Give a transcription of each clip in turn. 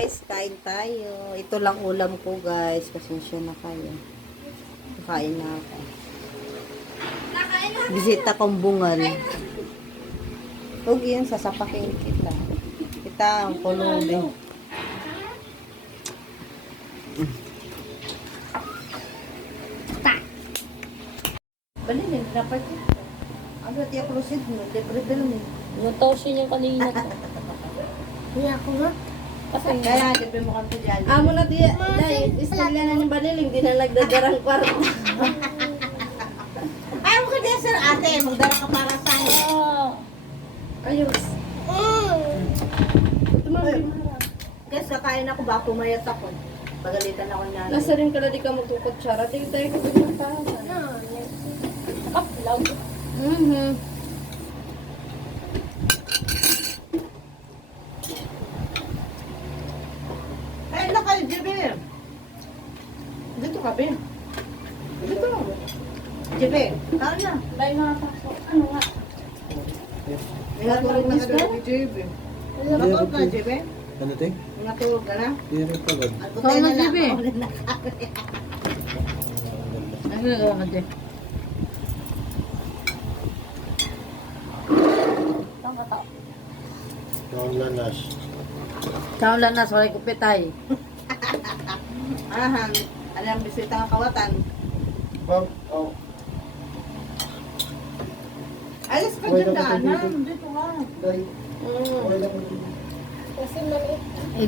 guys, kain tayo. Ito lang ulam ko guys. Pasensya na kayo. Kain na ako. Bisita kong bungal. Huwag yun, sasapakin kita. Kita ang kulong din. Bali, dapat ito. Ano, tiyak lusid mo. Debre-del mo. Natoshin yung kanina ko. Kaya ako nga. Kaya, debre mo kang dyan. Amo na tiya. Dahil, istilya na ng baliling. Di na nagdadarang kwarto. Ayaw ka dyan, sir, ate. Magdara ka para sa akin. Ayos. Tumambi mo. Guys, kakain ako ba? Pumayat ako. Pagalitan ako niya. Nasa rin ka na di ka magkukutsara. Tingin tayo kasi ng tahasan. Lag. Ay, nakal, JB. Dito ka, Ben. Dito. JB, kain na. Dahil mga pasok. Ano nga? May natulog na ka doon ni JB. Natulog ka, JB? Ano te? May natulog ka na? Hindi rin pagod. At kutay na lang. Ano nagawa mo dyan? Noong lanas. Saan lang na, sorry ko pitay. Ahan, ano ang bisita ng kawatan? Bob, oh. Alis ka Wala dyan, ka daanan. dito. Dito ka. Day. Wala ko dito. Kasi maliit.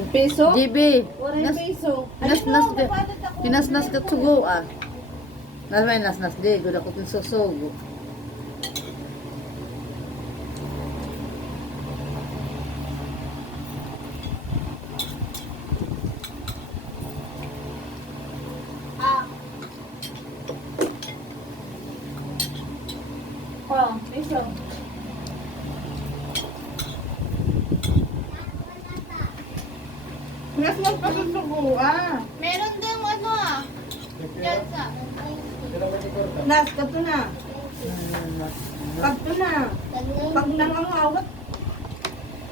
8 peso? GB. 40 peso. Nas ka. Pinasnas ka tugo ah. May nasnas di. Gud ako tin susugo. Ah, Oh, peso. Mas magpasusugo, ah. meron din ano ah. Yan sa. Nas, kato na. Kato na. Pag nang ang awat,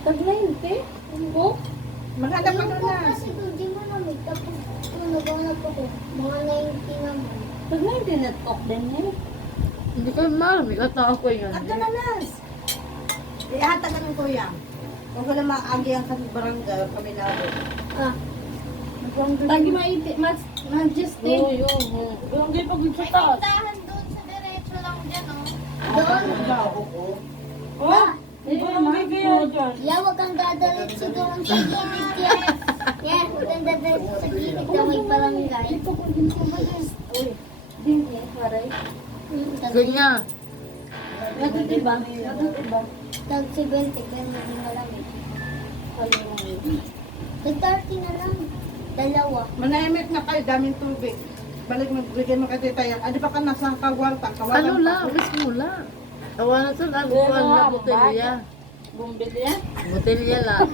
Tag 90? Ano? maghanap ka Yung na po nas. kasi doon, di mo namin. Tapos, naghanap ako. Mga 90 naman. Tag 90 na talk din eh. Hindi ko marami. Kata ako yun. Kato na nas. Ihatag ka ng kuya. Kung wala maagi ang barangay, kami na ako. Ah, Tagi maiti. Mas-just eh. Oo, yun. Yung di pag sa may taas. tindahan doon sa diretso lang dyan oh. Doon. Oh! Hindi ko lang bibigyan dyan. Yeah, huwag kang dadalit doon sa gilid yan. Yan, huwag kang dadalit sa gilid na may barangay. Hindi, paray. Ganyan. Nagtitiba. Nagtitiba. Tag 70, ganyan din malamig. Tag 30 na lang. Dalawa. Manahimik na kayo, daming tubig. Balik magbigay mo kay tayo. Ano ba ka nasa kawalta? Ano lang, mismo lang. Tawanan sa laguan na botelya. Bumbilya? Botelya lang.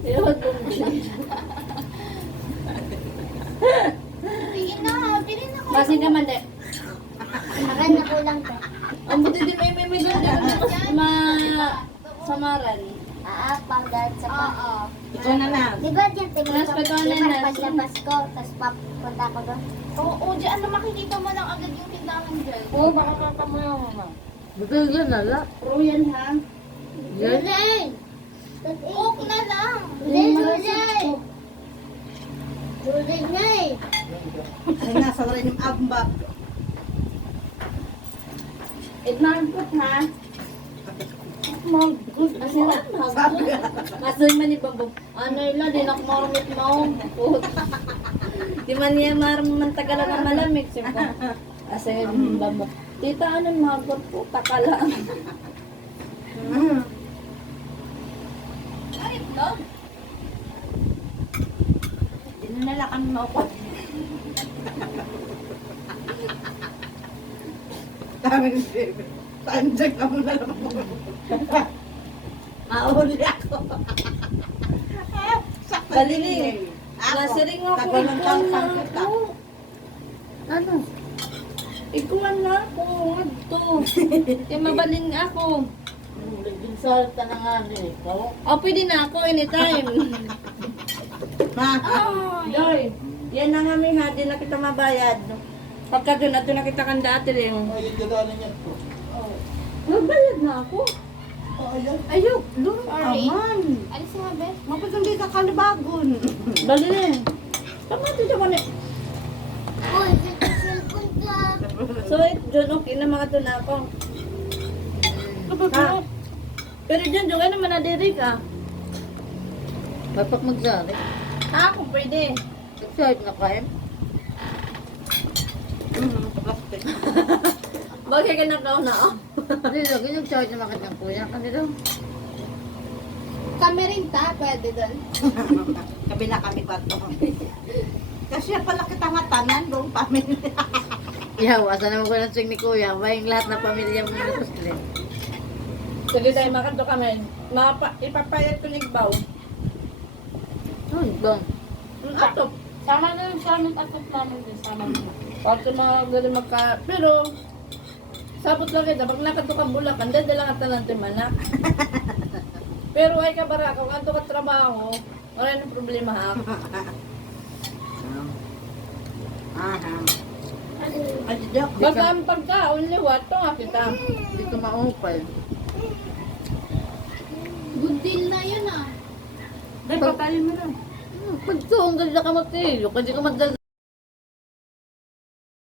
Yun, bumbilya. Sige na, bilhin ako. Basi naman de. Makan na ko lang ka. Ang buti din may ganda ma samaran. Pagdaan sa pa. Ikaw na na. Di ba dyan, Mas pagkawalan na. paglabas ko, tapos papunta ko doon. Oo, dyan. Ano makikita mo lang agad yung tindahan dyan? Oo, baka kakamuya mo na. Botelya na lang. Pro yan ha? Yan. Lulay! Coke na lang. Lulay! Lulay na eh. Ay, nasa rin yung ambag. Ignarpot ha? Mag-good. Kasi na, mag-good. Masoy man ibang ano ila, di na kumarumit mo. Di man niya man tagalan ng malamig. Siyempre. Kasi bamba. Tita, ano magot po? Takala. Ay, ito. Hindi na nala kami maupot. Dami ng baby. Tanjag ka mo na lang. Mauli ako. Sakto. Baliling. Nasiring ako. Tagal ng ikuan na taon kita. ako. Ano? Ikuan na ako. Ito. Kaya mabaling ako. Binsalta na nga rin ikaw. O, pwede na ako anytime. Joy, yan na nga may ha, di na kita mabayad. Pagka doon na na kita kang dati rin. Ay, gano'n niya to. Magbayad na ako. Ayok, doon Sorry. aman. Alis nga, be. Mapag hindi ka kalibagon. Dali rin. Tama ito siya ko na. Uy, cellphone ka. So, John, okay na mga doon ako. Ha? Pero John, John, ano naman nadiri ka? Bapak magsari. Ha, kung pwede. Nag-short na kain. Plastic. Bagay ka na kauna ako. Hindi, lagi nag-short na makit ng kuya. Kasi daw. Kami rin ta, pwede doon. Kabila kami ba ito? Kasi pala kita nga tanan doon family. Ihawasan naman ko ng swing ni kuya. Bayang lahat na pamilya mo na kusli. Sige tayo, makanto kami. Ipapayat ko ng baw. Ay, bang. Ato. Sama na yung sa amin, takot namin din. Sama na. Pagka magaling magka... Pero, sabot lang kita. Pag nakato ka Bulacan, dadala ka talang timanak. Pero ay ka bara, kung ato ka trabaho, wala nang problema ha. Aha. Ay, Diyok. Basta ang pagkaon liwat, to nga kita. Hindi ka maupal. Good deal na yun ah. Dahil patayin mo na. Pag tuong ganda ka magtilo, kasi ka magdala